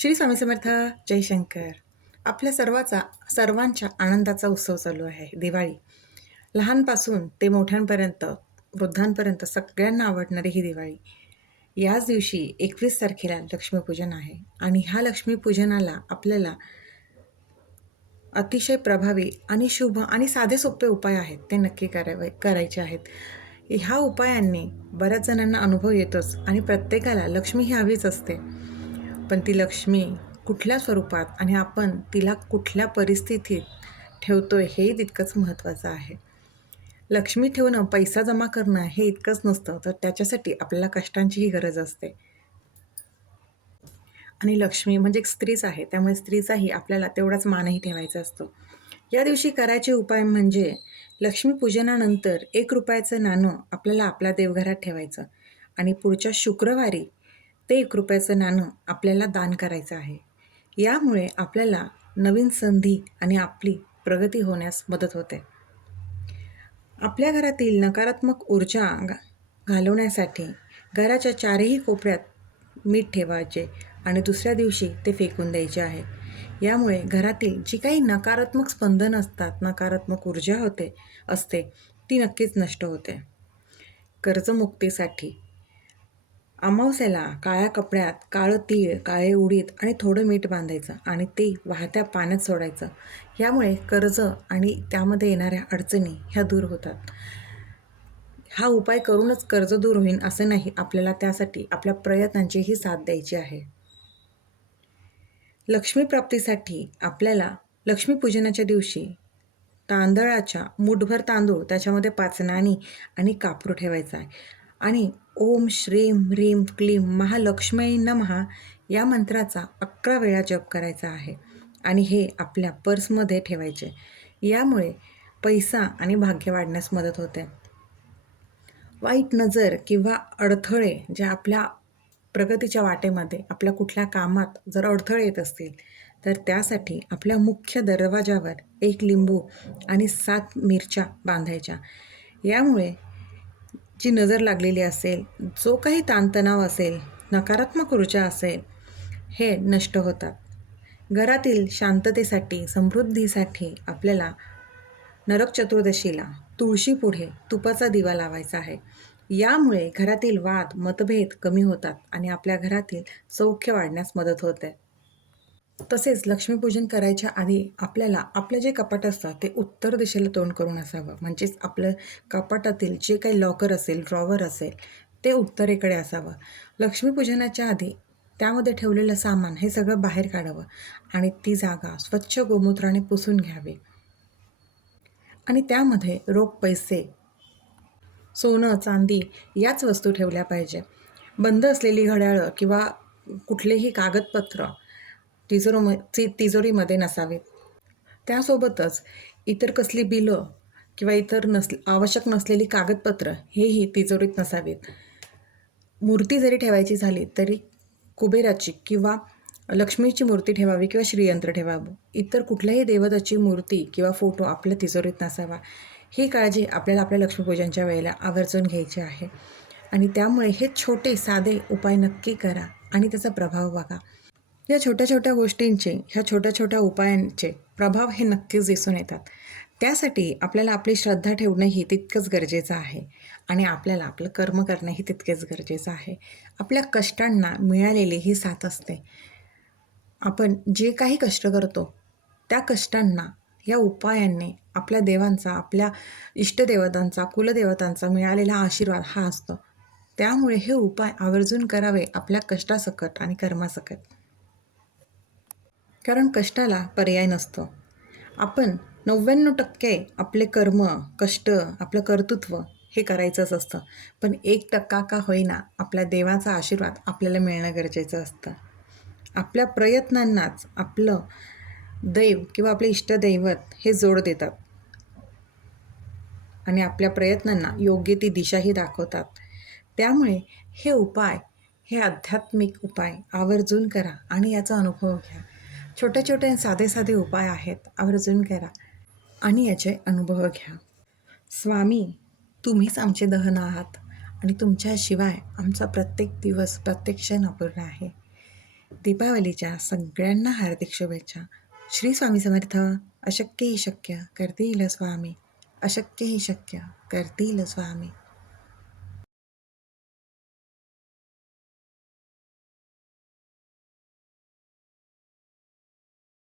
श्री स्वामी समर्थ जयशंकर आपल्या सर्वाचा सर्वांच्या आनंदाचा उत्सव चालू आहे दिवाळी. लहानपासून ते मोठ्यांपर्यंत वृद्धांपर्यंत सगळ्यांना आवडणारी ही दिवाळी. याच दिवशी एकवीस तारखेला लक्ष्मीपूजन आहे आणि ह्या लक्ष्मीपूजनाला आपल्याला अतिशय प्रभावी आणि शुभ आणि साधे सोपे उपाय आहेत ते नक्की करावे करायचे आहेत. ह्या उपायांनी बऱ्याच जणांना अनुभव येतोच आणि प्रत्येकाला लक्ष्मी ही हवीच असते. पण ती लक्ष्मी कुठल्या स्वरूपात आणि आपण तिला कुठल्या परिस्थितीत ठेवतोय हे तितकंच महत्त्वाचं आहे. लक्ष्मी ठेवणं पैसा जमा करणं हे इतकंच नसतं तर त्याच्यासाठी आपल्याला कष्टांचीही गरज असते. आणि लक्ष्मी म्हणजे एक स्त्रीच आहे त्यामुळे स्त्रीचाही आपल्याला तेवढाच मानही ठेवायचा असतो. या दिवशी करायचे उपाय म्हणजे लक्ष्मीपूजनानंतर एक रुपयाचं नाणं आपल्याला आपल्या देवघरात ठेवायचं आणि पुढच्या शुक्रवारी ते एक रुपयाचं नाणं आपल्याला दान करायचं आहे. यामुळे आपल्याला नवीन संधी आणि आपली प्रगती होण्यास मदत होते. आपल्या घरातील नकारात्मक ऊर्जा घा घालवण्यासाठी घराच्या चारही कोपऱ्यात मीठ ठेवायचे आणि दुसऱ्या दिवशी ते फेकून द्यायचे आहे. यामुळे घरातील जी काही नकारात्मक स्पंदन असतात नकारात्मक ऊर्जा होते असते ती नक्कीच नष्ट होते. कर्जमुक्तीसाठी अमावस्याला काळ्या कपड्यात काळं तीळ काळे उडीद आणि थोडं मीठ बांधायचं आणि ते वाहत्या पाण्यात सोडायचं. यामुळे कर्ज आणि त्यामध्ये येणाऱ्या अडचणी ह्या दूर होतात. हा उपाय करूनच कर्ज दूर होईल असं नाही. आपल्याला त्यासाठी आपल्या प्रयत्नांचीही साथ द्यायची आहे. लक्ष्मीप्राप्तीसाठी आपल्याला लक्ष्मीपूजनाच्या दिवशी तांदळाच्या मुठभर तांदूळ त्याच्यामध्ये पाचनाणी आणि कापूर ठेवायचा आहे. आणि ओम श्रीम ह्रीम क्लीम महालक्ष्मी नमहा या मंत्राचा अकरा वेळा जप करायचा आहे. आणि हे आपल्या पर्समध्ये ठेवायचे. यामुळे पैसा आणि भाग्य वाढण्यास मदत होते. वाईट नजर किंवा अडथळे जे आपल्या प्रगतीच्या वाटेमध्ये आपल्या कुठल्या कामात जर अडथळे येत असतील तर त्यासाठी आपल्या मुख्य दरवाजावर एक लिंबू आणि सात मिरच्या बांधायच्या. यामुळे जी नजर लागलेली असेल जो काही ताणतणाव असेल नकारात्मक ऊर्जा असेल हे नष्ट होतात. घरातील शांततेसाठी समृद्धीसाठी आपल्याला नरक चतुर्दशीला तुळशीपुढे तुपाचा दिवा लावायचा आहे. यामुळे घरातील वाद मतभेद कमी होतात आणि आपल्या घरातील सौख्य वाढण्यास मदत होते. तसेच लक्ष्मीपूजन करायच्या आधी आपल्याला आपलं जे कपाट असतं ते उत्तर दिशेला तोंड करून असावं. म्हणजेच आपलं कपाटातील जे काही लॉकर असेल ड्रॉवर असेल ते उत्तरेकडे असावं. लक्ष्मीपूजनाच्या आधी त्यामध्ये ठेवलेलं सामान हे सगळं बाहेर काढावं आणि ती जागा स्वच्छ गोमूत्राने पुसून घ्यावी. आणि त्यामध्ये रोख पैसे सोनं चांदी याच वस्तू ठेवल्या पाहिजे. बंद असलेली घड्याळं किंवा कुठलेही कागदपत्र तिजोरो ती तिजोरीमध्ये नसावेत त्यासोबतच इतर कसली बिलं किंवा इतर नस आवश्यक नसलेली कागदपत्र हेही तिजोरीत नसावीत. मूर्ती जरी ठेवायची झाली तरी कुबेराची किंवा लक्ष्मीची मूर्ती ठेवावी किंवा श्रीयंत्र ठेवावं. इतर कुठल्याही देवताची मूर्ती किंवा फोटो आपल्या तिजोरीत नसावा. ही काळजी आपल्याला आपल्या लक्ष्मीपूजनच्या वेळेला आवर्जून घ्यायची आहे. आणि त्यामुळे हे छोटे साधे उपाय नक्की करा आणि त्याचा प्रभाव बघा. या छोट्या छोट्या गोष्टींचे ह्या छोट्या छोट्या उपायांचे प्रभाव हे नक्कीच दिसून येतात. त्यासाठी आपल्याला आपली श्रद्धा ठेवणंही तितकंच गरजेचं आहे आणि आपल्याला आपलं कर्म करणंही तितकेच गरजेचं आहे. आपल्या कष्टांना मिळालेली ही साथ असते. आपण जे काही कष्ट करतो त्या कष्टांना या उपायांनी आपल्या देवांचा आपल्या इष्टदेवतांचा कुलदेवतांचा मिळालेला आशीर्वाद हा असतो. त्यामुळे हे उपाय आवर्जून करावे आपल्या कष्टासकट आणि कर्मासकट. कारण कष्टाला पर्याय नसतो. आपण नव्याण्णव टक्के आपले कर्म कष्ट आपलं कर्तृत्व हे करायचंच असतं. पण एक टक्का का होईना आपल्या देवाचा आशीर्वाद आपल्याला मिळणं गरजेचं असतं. आपल्या प्रयत्नांनाच आपलं दैव किंवा आपले इष्टदैवत हे जोड देतात. आणि आपल्या प्रयत्नांना योग्य ती दिशाही दाखवतात. त्यामुळे हे उपाय हे आध्यात्मिक उपाय आवर्जून करा आणि याचा अनुभव घ्या. छोटे छोटे साधे साधे उपाय आहेत आवर्जून करा आणि याचे अनुभव घ्या. स्वामी तुम्हीच आमचे दहन आहात आणि तुमच्याशिवाय आमचा प्रत्येक दिवस प्रत्येक क्षण अपूर्ण आहे. दीपावलीच्या सगळ्यांना हार्दिक शुभेच्छा. श्री स्वामी समर्थ. अशक्यही शक्य करतील स्वामी. अशक्यही शक्य करतील स्वामी.